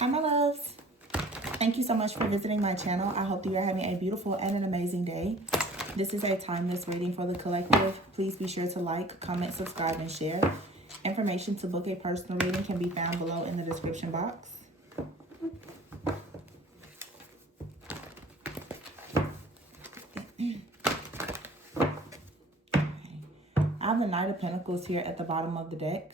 Hi, my loves. Thank you so much for visiting my channel. I hope that you're having a beautiful and an amazing day. This is a timeless reading for the collective. Please be sure to like, comment, subscribe, and share. Information to book a personal reading can be found below in the description box. I have the Knight of Pentacles here at the bottom of the deck,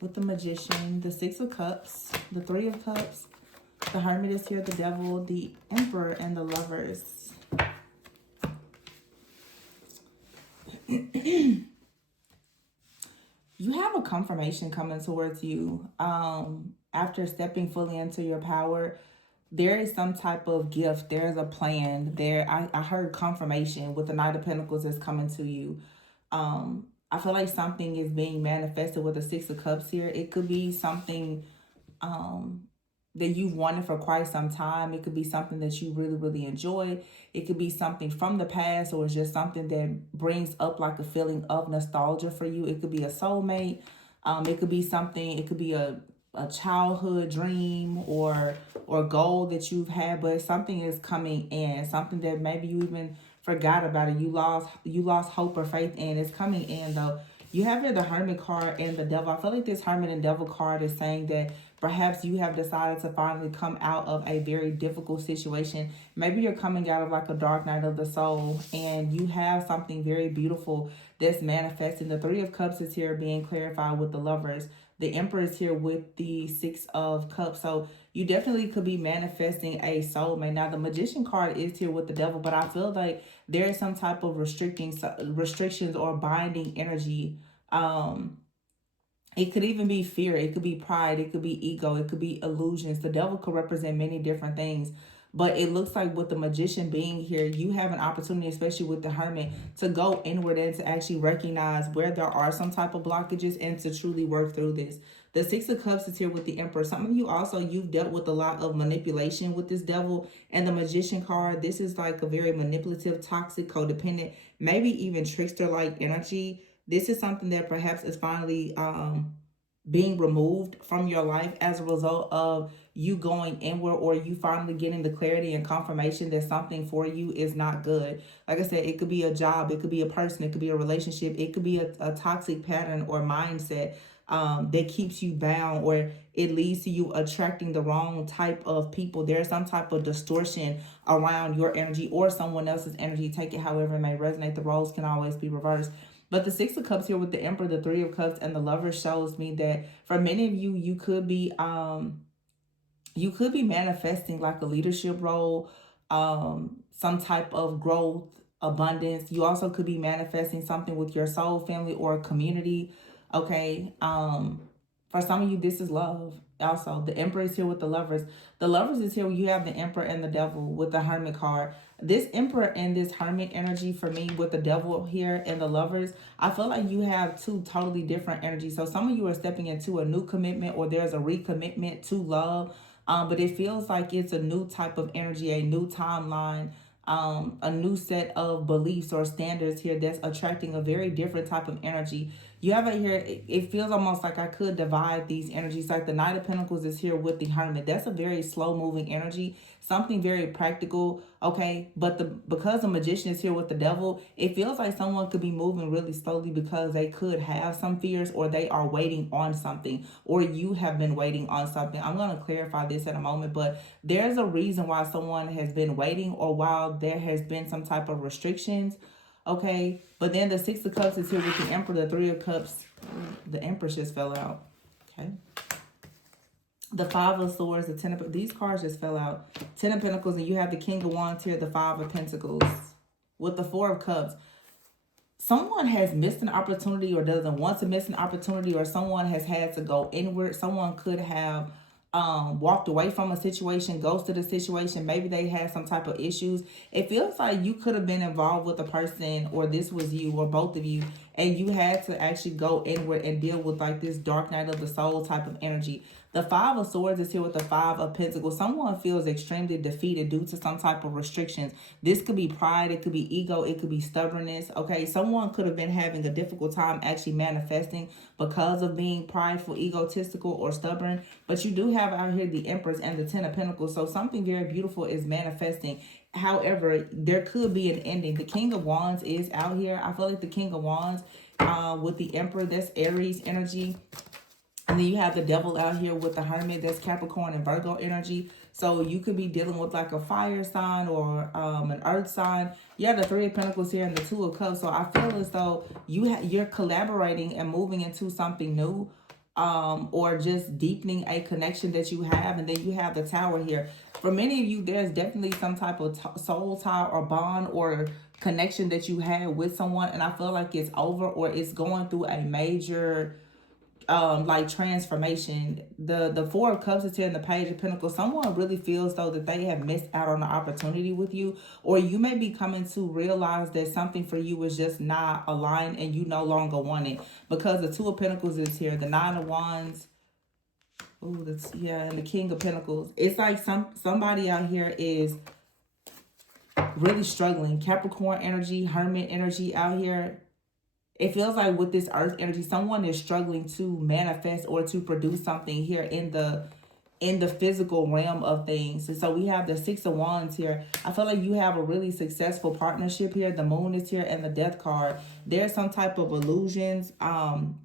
with the Magician, the Six of Cups, the Three of Cups, the Hermit is here, the Devil, the Emperor, and the Lovers. You have a confirmation coming towards you. After stepping fully into your power, there is some type of gift. There is a plan. I heard confirmation with the Knight of Pentacles that's coming to you. I feel like something is being manifested with the Six of Cups here. It could be something that you've wanted for quite some time. It could be something that you really, really enjoy. It could be something from the past, or it's just something that brings up like a feeling of nostalgia for you. It could be a soulmate. It could be something, it could be a childhood dream or goal that you've had, but something is coming in, something that maybe you even forgot about it. You lost hope or faith in. It's coming in though. You have here the Hermit card and the Devil. I feel like this Hermit and Devil card is saying that perhaps you have decided to finally come out of a very difficult situation. Maybe you're coming out of like a dark night of the soul, and you have something very beautiful that's manifesting. The Three of Cups is here being clarified with the Lovers. The Emperor is here with the Six of Cups. So you definitely could be manifesting a soulmate. Now, the Magician card is here with the Devil, but I feel like there is some type of restrictions or binding energy. It could even be fear. It could be pride. It could be ego. It could be illusions. The Devil could represent many different things. But it looks like with the Magician being here, you have an opportunity, especially with the Hermit, to go inward and to actually recognize where there are some type of blockages and to truly work through this. The Six of Cups is here with the Emperor. Some of you also, you've dealt with a lot of manipulation with this Devil and the Magician card. This is like a very manipulative, toxic, codependent, maybe even trickster-like energy. This is something that perhaps is finally being removed from your life as a result of you going inward, or you finally getting the clarity and confirmation that something for you is not good. Like I said, it could be a job, it could be a person, it could be a relationship, it could be a toxic pattern or mindset that keeps you bound, or it leads to you attracting the wrong type of people. There's some type of distortion around your energy or someone else's energy. Take it however it may resonate. The roles can always be reversed. But the Six of Cups here with the Emperor, the Three of Cups, and the Lover shows me that for many of you, you could be manifesting like a leadership role, some type of growth, abundance. You also could be manifesting something with your soul family or community. Okay. For some of you, this is love. Also, the Emperor is here with the Lovers. The Lovers is here. You have the Emperor and the Devil with the Hermit card. This Emperor and this Hermit energy for me with the Devil here and the Lovers, I feel like you have two totally different energies. So some of you are stepping into a new commitment, or there's a recommitment to love. But it feels like it's a new type of energy, a new timeline, a new set of beliefs or standards here that's attracting a very different type of energy. You have it here, it feels almost like I could divide these energies. Like the Knight of Pentacles is here with the Hermit. That's a very slow moving energy, something very practical, okay? But because the Magician is here with the Devil, it feels like someone could be moving really slowly because they could have some fears, or they are waiting on something, or you have been waiting on something. I'm going to clarify this in a moment, but there's a reason why someone has been waiting, or while there has been some type of restrictions. Okay, but then the Six of Cups is here with the Emperor, the Three of Cups. The Empress just fell out. Okay. The Five of Swords, the Ten of... These cards just fell out. Ten of Pentacles, and you have the King of Wands here, the Five of Pentacles. With the Four of Cups. Someone has missed an opportunity or doesn't want to miss an opportunity, or someone has had to go inward. Someone could have walked away from a situation, ghosted a situation. Maybe they had some type of issues. It feels like you could have been involved with a person, or this was you, or both of you, and you had to actually go inward and deal with like this dark night of the soul type of energy. The Five of Swords is here with the Five of Pentacles. Someone feels extremely defeated due to some type of restrictions. This could be pride, it could be ego, it could be stubbornness. Okay, someone could have been having a difficult time actually manifesting because of being prideful, egotistical, or stubborn. But you do have out here the Empress and the Ten of Pentacles. So something very beautiful is manifesting. However, there could be an ending. The King of Wands is out here. I feel like the King of Wands with the Emperor, that's Aries energy. And then you have the Devil out here with the Hermit, that's Capricorn and Virgo energy. So you could be dealing with like a fire sign or an earth sign. You have the Three of Pentacles here and the Two of Cups. So I feel as though you're collaborating and moving into something new, or just deepening a connection that you have. And then you have the Tower here. For many of you, there's definitely some type of soul tie or bond or connection that you had with someone. And I feel like it's over, or it's going through a major like transformation. The Four of Cups is here and the Page of Pentacles. Someone really feels though that they have missed out on the opportunity with you, or you may be coming to realize that something for you is just not aligned and you no longer want it, because the Two of Pentacles is here, the Nine of Wands. Oh, that's, yeah, and the King of Pentacles. It's like somebody out here is really struggling. Capricorn energy, Hermit energy out here. It feels like with this earth energy, someone is struggling to manifest or to produce something here in the physical realm of things. And so we have the Six of Wands here. I feel like you have a really successful partnership here. The Moon is here and the Death card. There's some type of illusions,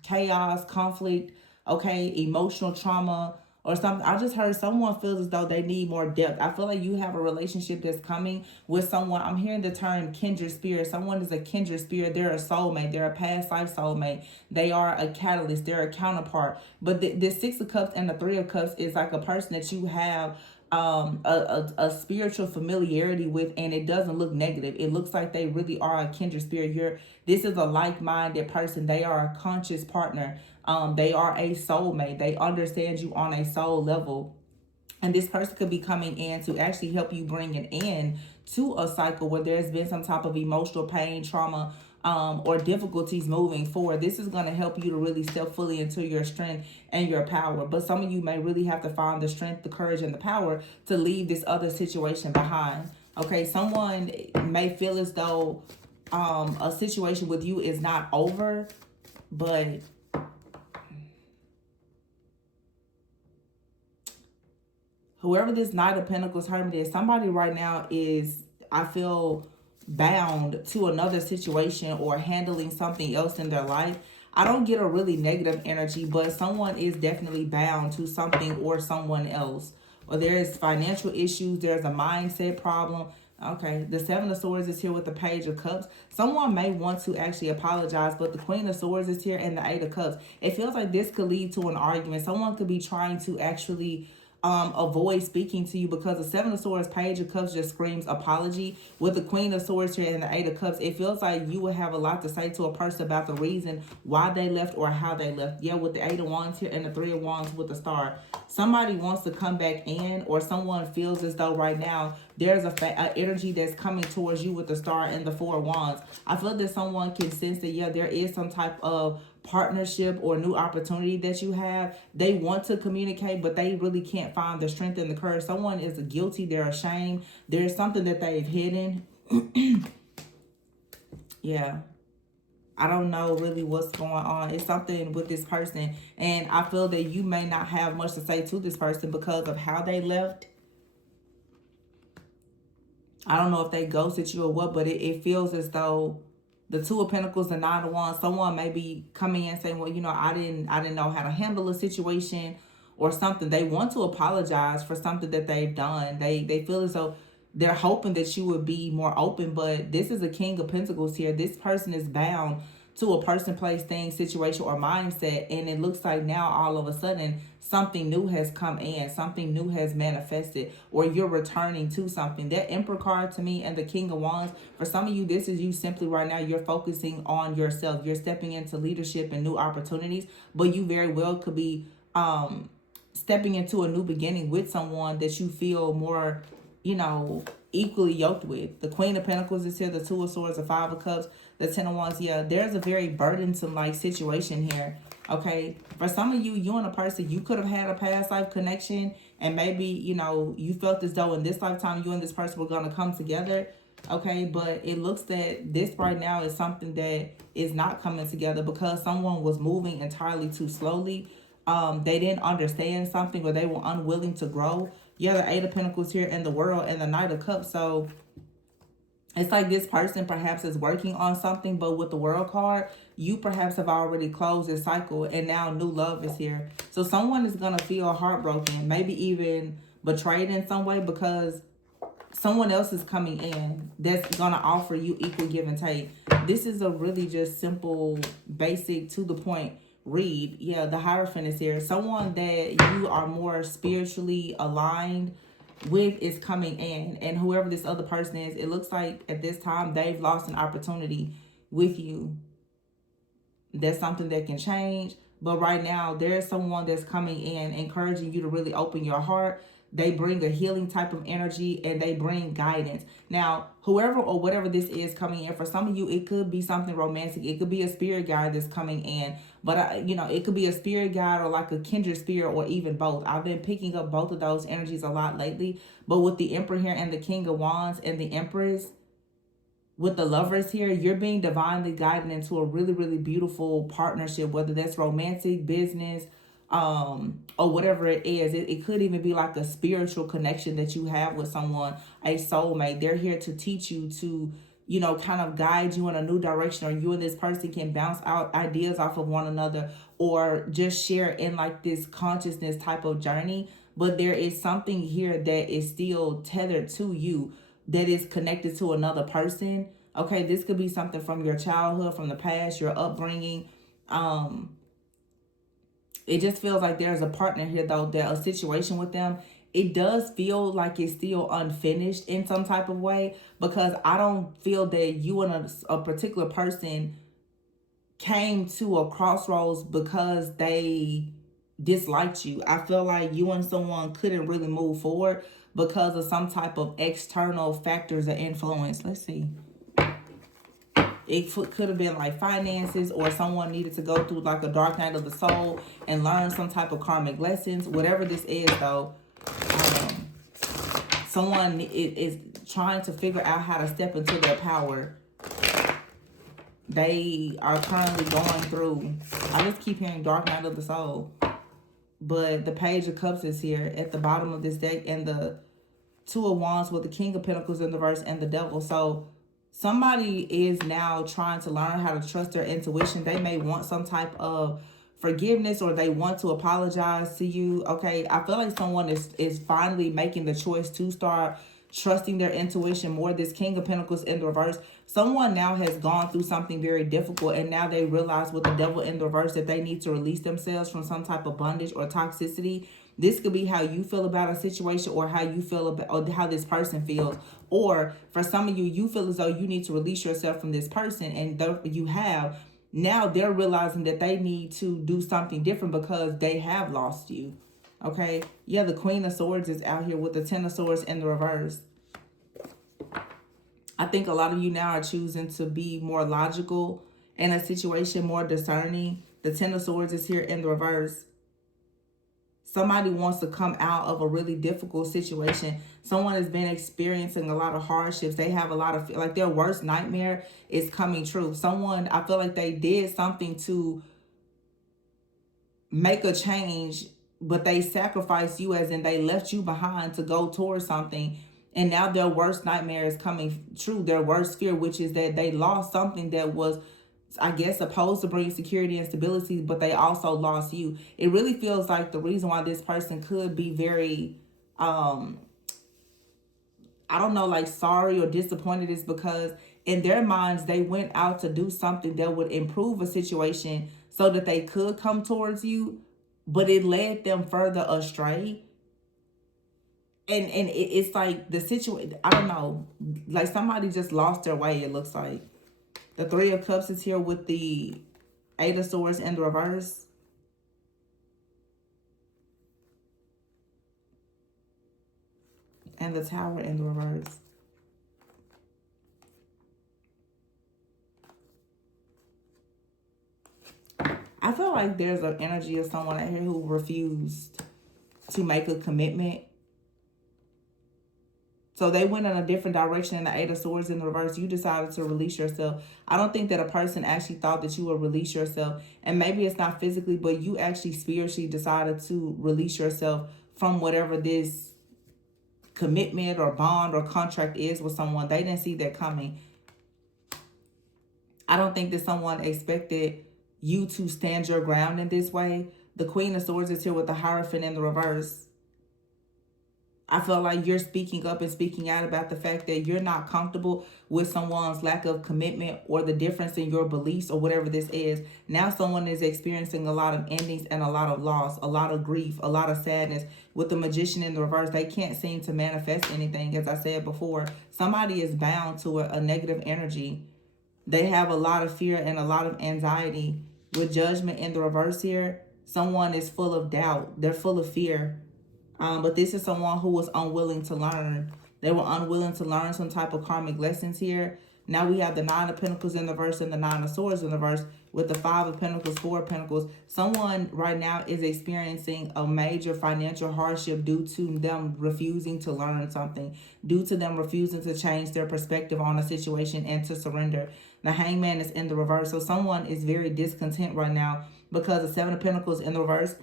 chaos, conflict, okay, emotional trauma, or something. I just heard someone feels as though they need more depth. I feel like you have a relationship that's coming with someone. I'm hearing the term kindred spirit. Someone is a kindred spirit. They're a soulmate. They're a past life soulmate. They are a catalyst. They're a counterpart. But the Six of Cups and the Three of Cups is like a person that you have a spiritual familiarity with, and it doesn't look negative. It looks like they really are a kindred spirit. This is a like-minded person. They are a conscious partner. They are a soulmate. They understand you on a soul level. And this person could be coming in to actually help you bring an end to a cycle where there's been some type of emotional pain, trauma, or difficulties moving forward. This is going to help you to really step fully into your strength and your power. But some of you may really have to find the strength, the courage, and the power to leave this other situation behind. Okay, someone may feel as though a situation with you is not over, but whoever this Knight of Pentacles Hermit is, somebody right now is, I feel, bound to another situation or handling something else in their life. I don't get a really negative energy, but someone is definitely bound to something or someone else. Or there's financial issues, there's a mindset problem. Okay, the Seven of Swords is here with the Page of Cups. Someone may want to actually apologize, but the Queen of Swords is here and the Eight of Cups. It feels like this could lead to an argument. Someone could be trying to actually avoid speaking to you, because the Seven of Swords, Page of Cups just screams apology. With the Queen of Swords here and the Eight of Cups, it feels like you would have a lot to say to a person about the reason why they left or how they left. Yeah, with the Eight of Wands here and the Three of Wands with the Star. Somebody wants to come back in, or someone feels as though right now there's a energy that's coming towards you with the Star and the Four of Wands. I feel that someone can sense that, yeah, there is some type of partnership or new opportunity that you have. They want to communicate, but they really can't find the strength and the courage. Someone is guilty, they're ashamed, there's something that they've hidden. Yeah, I don't know really what's going on. It's something with this person, and I feel that you may not have much to say to this person because of how they left. I don't know if they ghosted you or what, but it feels as though the Two of Pentacles, the Nine of Wands, someone may be coming in saying, well, you know, I didn't know how to handle a situation or something. They want to apologize for something that they've done. They feel as though they're hoping that you would be more open, but this is a King of Pentacles here. This person is bound to a person, place, thing, situation, or mindset, and it looks like now all of a sudden something new has come in, something new has manifested, or you're returning to something. That Emperor card to me and the King of Wands, for some of you, this is you simply right now, you're focusing on yourself. You're stepping into leadership and new opportunities, but you very well could be stepping into a new beginning with someone that you feel more, you know, equally yoked with. The Queen of Pentacles is here, the Two of Swords, the Five of Cups, the Ten of Wands, yeah, there's a very burdensome like situation here. Okay, for some of you, you and a person, you could have had a past life connection, and maybe you felt as though in this lifetime you and this person were gonna come together. Okay, but it looks that this right now is something that is not coming together because someone was moving entirely too slowly. They didn't understand something, or they were unwilling to grow. You have the Eight of Pentacles here in the World and the Knight of Cups. So it's like this person perhaps is working on something, but with the World card, you perhaps have already closed this cycle and now new love is here. So someone is going to feel heartbroken, maybe even betrayed in some way, because someone else is coming in that's going to offer you equal give and take. This is a really just simple, basic, to the point read. Yeah, the Hierophant is here. Someone that you are more spiritually aligned with is coming in, and whoever this other person is, it looks like at this time they've lost an opportunity with you. That's something that can change, but right now there's someone that's coming in encouraging you to really open your heart. They bring a healing type of energy, and they bring guidance. Now, whoever or whatever this is coming in, for some of you, it could be something romantic. It could be a spirit guide that's coming in. But, it could be a spirit guide or like a kindred spirit, or even both. I've been picking up both of those energies a lot lately. But with the Emperor here and the King of Wands and the Empress, with the Lovers here, you're being divinely guided into a really, really beautiful partnership, whether that's romantic, business, or whatever it is. It could even be like a spiritual connection that you have with someone, a soulmate. They're here to teach you, to kind of guide you in a new direction, or you and this person can bounce out ideas off of one another, or just share in like this consciousness type of journey. But there is something here that is still tethered to you, that is connected to another person. Okay, this could be something from your childhood, from the past, your upbringing. It just feels like there's a partner here, though, that a situation with them, it does feel like it's still unfinished in some type of way, because I don't feel that you and a particular person came to a crossroads because they disliked you. I feel like you and someone couldn't really move forward because of some type of external factors or influence. Let's see. It could have been like finances, or someone needed to go through like a dark night of the soul and learn some type of karmic lessons. Whatever this is, though, someone is trying to figure out how to step into their power. They are currently going through, I just keep hearing dark night of the soul. But the Page of Cups is here at the bottom of this deck, and the Two of Wands with the King of Pentacles in the reverse and the Devil. So somebody is now trying to learn how to trust their intuition. They may want some type of forgiveness, or they want to apologize to you. Okay, I feel like someone is finally making the choice to start trusting their intuition more. This King of Pentacles in the reverse, someone now has gone through something very difficult, and now they realize with the Devil in the reverse that they need to release themselves from some type of bondage or toxicity. This could be how you feel about a situation, or how you feel about, or how this person feels. Or for some of you, you feel as though you need to release yourself from this person, and you have. Now they're realizing that they need to do something different because they have lost you. Okay? Yeah, the Queen of Swords is out here with the Ten of Swords in the reverse. I think a lot of you now are choosing to be more logical in a situation, more discerning. The Ten of Swords is here in the reverse. Somebody wants to come out of a really difficult situation. Someone has been experiencing a lot of hardships. They have a lot of, like, their worst nightmare is coming true. Someone, I feel like they did something to make a change, but they sacrificed you, as in they left you behind to go towards something. And now their worst nightmare is coming true. Their worst fear, which is that they lost something that was, I guess, supposed to bring security and stability, but they also lost you. It really feels like the reason why this person could be very, I don't know, like sorry or disappointed, is because in their minds, they went out to do something that would improve a situation so that they could come towards you, but it led them further astray. And it's like the situation, I don't know, like somebody just lost their way, it looks like. The Three of Cups is here with the Eight of Swords in the reverse. And the Tower in the reverse. I feel like there's an energy of someone out here who refused to make a commitment. So they went in a different direction in the Eight of Swords in the reverse. You decided to release yourself. I don't think that a person actually thought that you would release yourself. And maybe it's not physically, but you actually spiritually decided to release yourself from whatever this commitment or bond or contract is with someone. They didn't see that coming. I don't think that someone expected you to stand your ground in this way. The Queen of Swords is here with the Hierophant in the reverse. I feel like you're speaking up and speaking out about the fact that you're not comfortable with someone's lack of commitment or the difference in your beliefs or whatever this is. Now someone is experiencing a lot of endings and a lot of loss, a lot of grief, a lot of sadness. With the Magician in the reverse, they can't seem to manifest anything. As I said before, somebody is bound to a negative energy. They have a lot of fear and a lot of anxiety. With Judgment in the reverse here, someone is full of doubt. They're full of fear. But this is someone who was unwilling to learn. They were unwilling to learn some type of karmic lessons here. Now we have the Nine of Pentacles in the verse and the Nine of Swords in the verse with the Five of Pentacles, Four of Pentacles. Someone right now is experiencing a major financial hardship due to them refusing to learn something, due to them refusing to change their perspective on a situation and to surrender. The Hangman is in the reverse. So someone is very discontent right now because the Seven of Pentacles in the reverse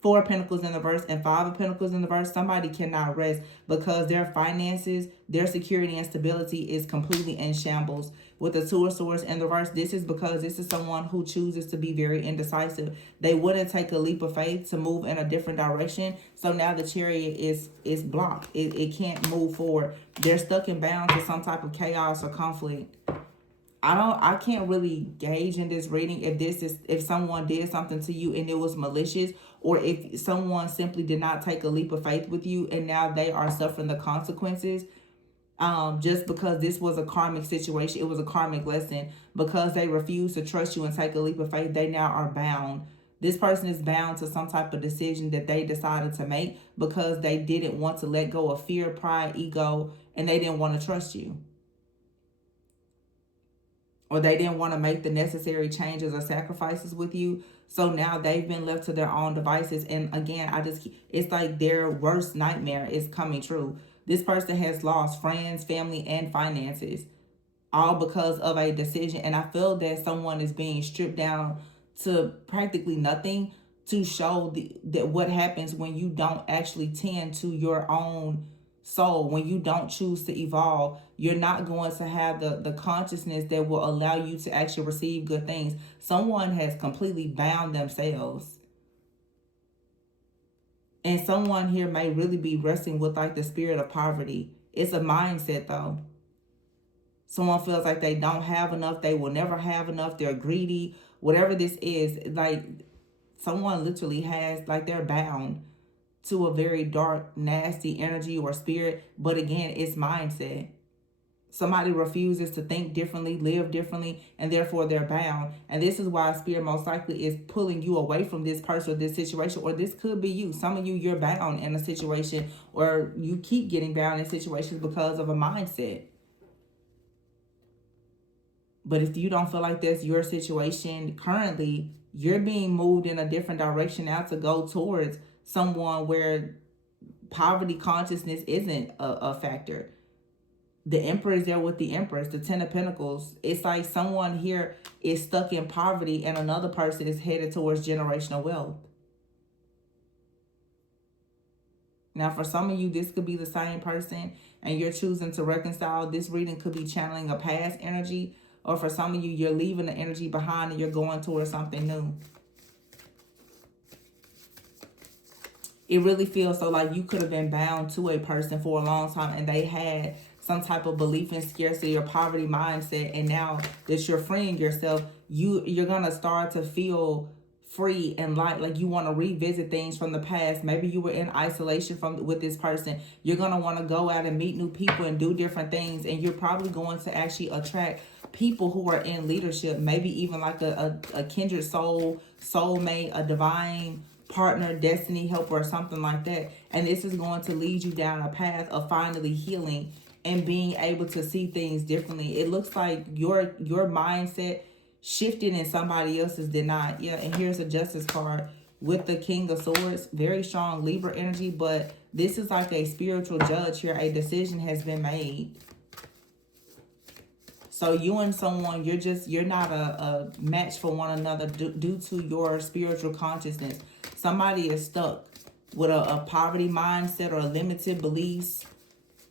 Four of Pentacles in the verse and Five of Pentacles in the verse, somebody cannot rest because their finances, their security and stability is completely in shambles. With the Two of Swords in the verse, this is because this is someone who chooses to be very indecisive. They wouldn't take a leap of faith to move in a different direction. So now the Chariot is blocked. It can't move forward. They're stuck and bound to some type of chaos or conflict. I can't really gauge in this reading if someone did something to you and it was malicious, or if someone simply did not take a leap of faith with you and now they are suffering the consequences. Just because this was a karmic situation, it was a karmic lesson. Because they refused to trust you and take a leap of faith, they now are bound. This person is bound to some type of decision that they decided to make because they didn't want to let go of fear, pride, ego, and they didn't want to trust you. Or they didn't want to make the necessary changes or sacrifices with you. So now they've been left to their own devices. And again, it's like their worst nightmare is coming true. This person has lost friends, family, and finances, all because of a decision. And I feel that someone is being stripped down to practically nothing to show that what happens when you don't actually tend to your own soul. When you don't choose to evolve, you're not going to have the consciousness that will allow you to actually receive good things. Someone has completely bound themselves. And someone here may really be wrestling with like the spirit of poverty. It's a mindset though. Someone feels like they don't have enough, they will never have enough, they're greedy, whatever this is. Like someone literally has, like they're bound to a very dark, nasty energy or spirit. But again, it's mindset. Somebody refuses to think differently, live differently, and therefore they're bound. And this is why spirit most likely is pulling you away from this person or this situation. Or this could be you. Some of you, you're bound in a situation, or you keep getting bound in situations because of a mindset. But if you don't feel like that's your situation currently, you're being moved in a different direction now to go towards someone where poverty consciousness isn't a factor. The Emperor is there with the Empress, the Ten of Pentacles. It's like someone here is stuck in poverty and another person is headed towards generational wealth. Now, for some of you, this could be the same person and you're choosing to reconcile. This reading could be channeling a past energy. Or for some of you, you're leaving the energy behind and you're going towards something new. It really feels so like you could have been bound to a person for a long time and they had some type of belief in scarcity or poverty mindset. And now that you're freeing yourself, you're going to start to feel free and light, like you want to revisit things from the past. Maybe you were in isolation with this person. You're going to want to go out and meet new people and do different things. And you're probably going to actually attract people who are in leadership, maybe even like a kindred soulmate, a divine partner, destiny helper, or something like that. And this is going to lead you down a path of finally healing and being able to see things differently. It looks like your mindset, shifted and somebody else's did not. Yeah, and here's a Justice card with the King of Swords. Very strong Libra energy, but this is like a spiritual judge here. A decision has been made. So you and someone, you're not a match for one another due to your spiritual consciousness. Somebody is stuck with a poverty mindset or limited beliefs.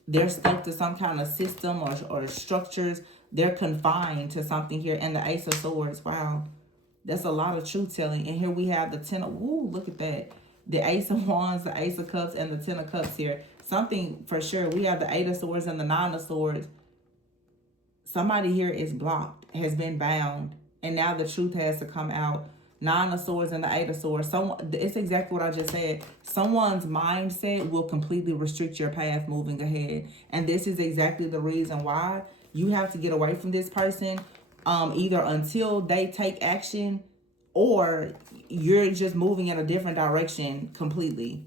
They're stuck to some kind of system or structures. They're confined to something here. And the Ace of Swords, wow. That's a lot of truth telling. And here we have the Ten of, ooh, look at that. The Ace of Wands, the Ace of Cups, and the Ten of Cups here. Something for sure. We have the Eight of Swords and the Nine of Swords. Somebody here is blocked, has been bound, and now the truth has to come out. Nine of Swords and the Eight of Swords. It's exactly what I just said. Someone's mindset will completely restrict your path moving ahead. And this is exactly the reason why you have to get away from this person, either until they take action, or you're just moving in a different direction completely.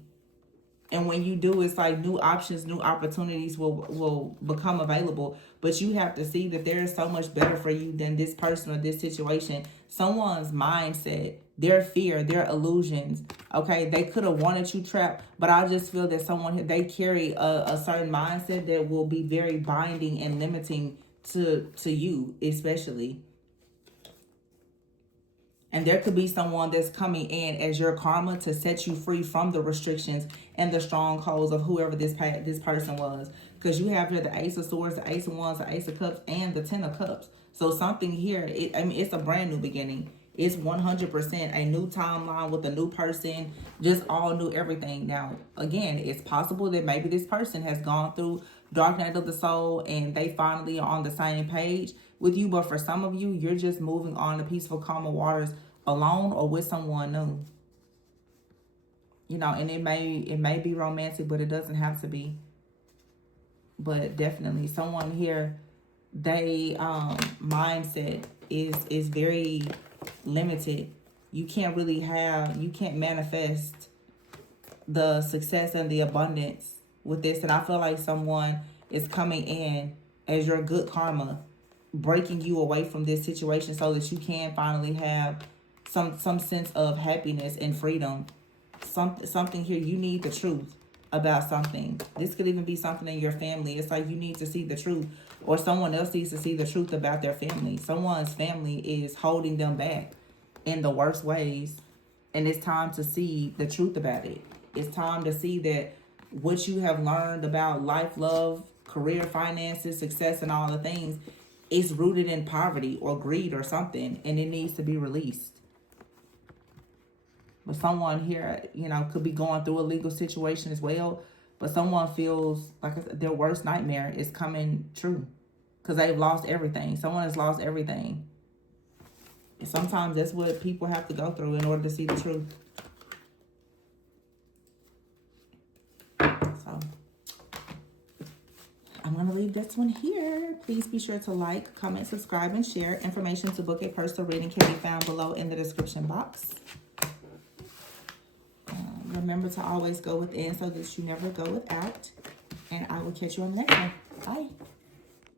And when you do, it's like new options, new opportunities will become available. But you have to see that there is so much better for you than this person or this situation. Someone's mindset, their fear, their illusions. Okay, they could have wanted you trapped, but I just feel that they carry a certain mindset that will be very binding and limiting to you, especially. And there could be someone that's coming in as your karma to set you free from the restrictions and the strongholds of whoever this person was. Because you have here the Ace of Swords, the Ace of Wands, the Ace of Cups, and the Ten of Cups. So something here, it's a brand new beginning. It's 100% a new timeline with a new person, just all new everything. Now, again, it's possible that maybe this person has gone through dark night of the soul and they finally are on the same page with you. But for some of you, you're just moving on to peaceful, calmer waters alone or with someone new. You know, and it may be romantic, but it doesn't have to be. But definitely someone here, they mindset is very limited. You can't manifest the success and the abundance with this. And I feel like someone is coming in as your good karma, breaking you away from this situation so that you can finally have some sense of happiness and freedom. Something here, you need the truth about something. This could even be something in your family. It's like you need to see the truth, or someone else needs to see the truth about their family. Someone's family is holding them back in the worst ways, and it's time to see the truth about it. It's time to see that what you have learned about life, love, career, finances, success, and all the things is rooted in poverty or greed or something, and it needs to be released. But someone here, you know, could be going through a legal situation as well. But someone feels like their worst nightmare is coming true because they've lost everything. Someone has lost everything. And sometimes that's what people have to go through in order to see the truth. So I'm going to leave this one here. Please be sure to like, comment, subscribe, and share. Information to book a personal reading can be found below in the description box. Remember to always go within so that you never go without. And I will catch you on the next one. Bye.